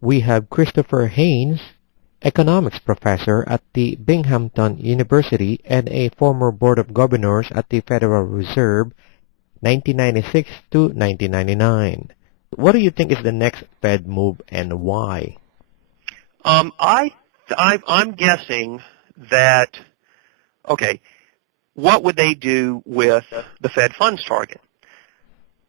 We have Christopher Haynes, economics professor at the Binghamton University and a former Board of Governors at the Federal Reserve, 1996 to 1999. What do you think is the next Fed move and why? I'm guessing that, okay, what would they do with the Fed funds target?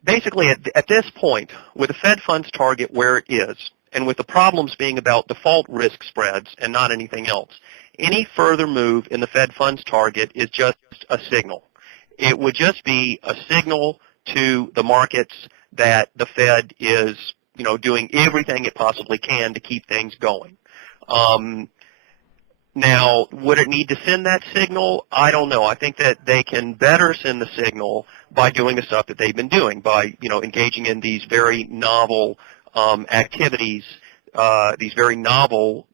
Basically, at this point, with the Fed funds target where it is, and with the problems being about default risk spreads and not anything else, any further move in the Fed funds target is just a signal. It would just be a signal to the markets that the Fed is, doing everything it possibly can to keep things going. Now, would it need to send that signal? I don't know. I think that they can better send the signal by doing the stuff that they've been doing, by engaging in these very novel activities, these very novel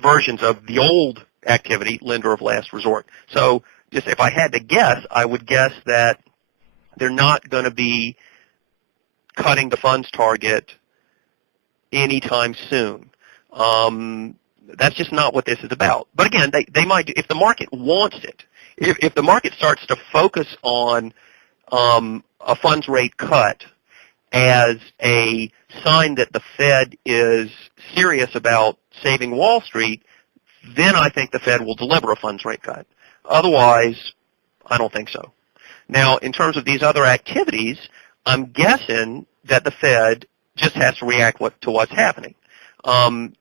versions of the old activity, lender of last resort. So, just if I had to guess, I would guess that they're not going to be cutting the funds target anytime soon. That's just not what this is about. But again, they might, if the market wants it, if the market starts to focus on a funds rate cut as a sign that the Fed is serious about saving Wall Street, then I think the Fed will deliver a funds rate cut. Otherwise, I don't think so. Now, in terms of these other activities, I'm guessing that the Fed just has to react to what's happening.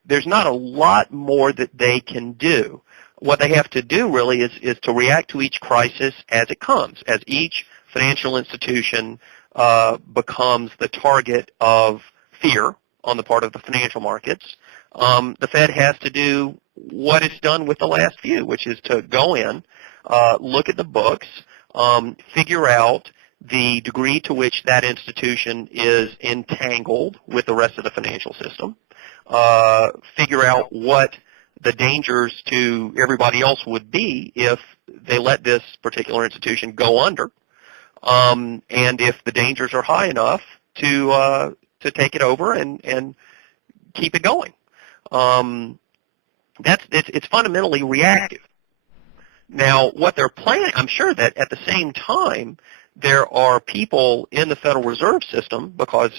There's not a lot more that they can do. What they have to do really is to react to each crisis as it comes, as each financial institution becomes the target of fear on the part of the financial markets. The Fed has to do what it's done with the last few, which is to go in, look at the books, figure out the degree to which that institution is entangled with the rest of the financial system, figure out what the dangers to everybody else would be if they let this particular institution go under, and if the dangers are high enough to take it over and keep it going. It's fundamentally reactive. Now, what they're planning, I'm sure that at the same time, there are people in the Federal Reserve System, because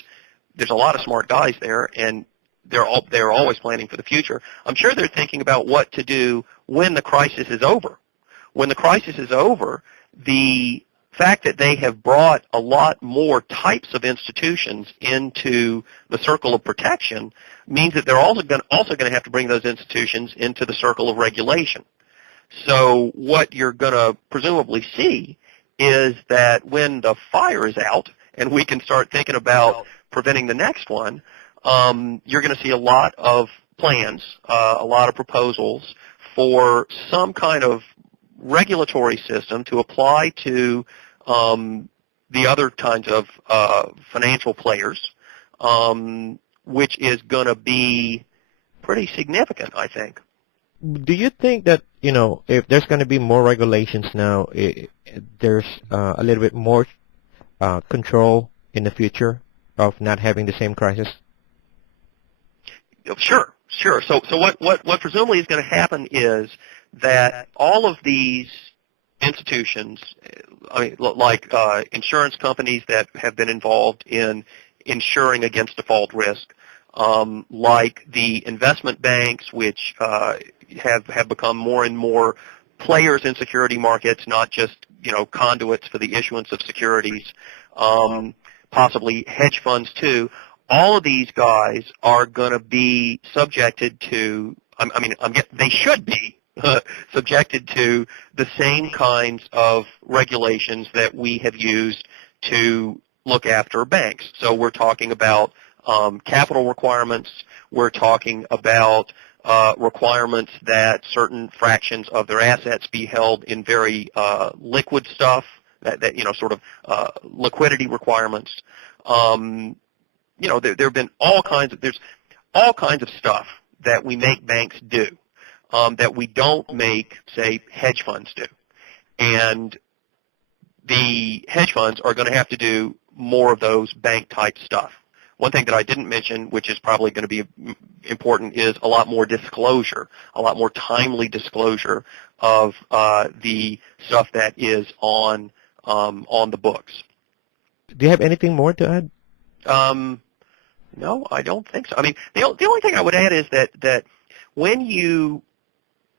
there's a lot of smart guys there, and they're always planning for the future. I'm sure they're thinking about what to do when the crisis is over. When the crisis is over, the fact that they have brought a lot more types of institutions into the circle of protection means that they're also going to have to bring those institutions into the circle of regulation. So what you're going to presumably see is that when the fire is out and we can start thinking about preventing the next one, you're going to see a lot of plans, a lot of proposals for some kind of regulatory system to apply to the other kinds of financial players, which is going to be pretty significant, I think. Do you think that, if there's going to be more regulations now, there's a little bit more control in the future of not having the same crisis? Sure. So what presumably is going to happen is that all of these institutions, like insurance companies that have been involved in insuring against default risk, like the investment banks, which have become more and more players in security markets, not just conduits for the issuance of securities, possibly hedge funds too. All of these guys are going to be subjected to, they should be subjected to the same kinds of regulations that we have used to look after banks. So we're talking about capital requirements. We're talking about requirements that certain fractions of their assets be held in very liquid stuff, that sort of liquidity requirements. There have been all kinds of stuff that we make banks do that we don't make, say, hedge funds do. And the hedge funds are going to have to do more of those bank-type stuff. One thing that I didn't mention, which is probably going to be important is a lot more disclosure, a lot more timely disclosure of the stuff that is on the books. Do you have anything more to add? No, I don't think so. I mean, the only thing I would add is that when you,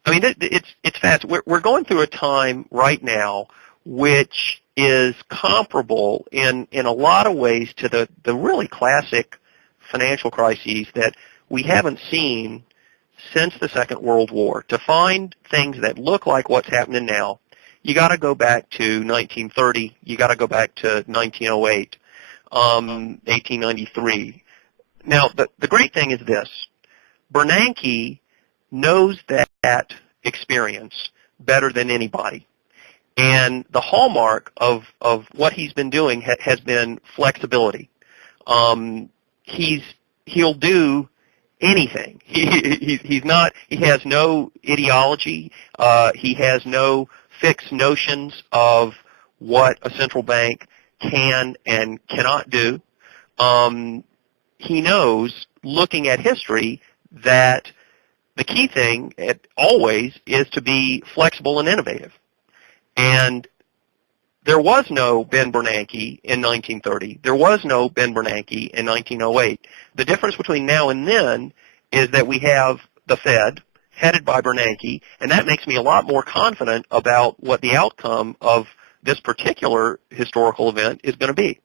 I mean, it's fast. We're going through a time right now which is comparable in a lot of ways to the really classic financial crises that we haven't seen since the Second World War. To find things that look like what's happening now, you got to go back to 1930. You got to go back to 1908, 1893. Now, the great thing is this. Bernanke knows that experience better than anybody. And the hallmark of what he's been doing has been flexibility. He'll do anything. He has no ideology. He has no fixed notions of what a central bank can and cannot do. He knows, looking at history, that the key thing always is to be flexible and innovative. And there was no Ben Bernanke in 1930. There was no Ben Bernanke in 1908. The difference between now and then is that we have the Fed headed by Bernanke, and that makes me a lot more confident about what the outcome of this particular historical event is going to be.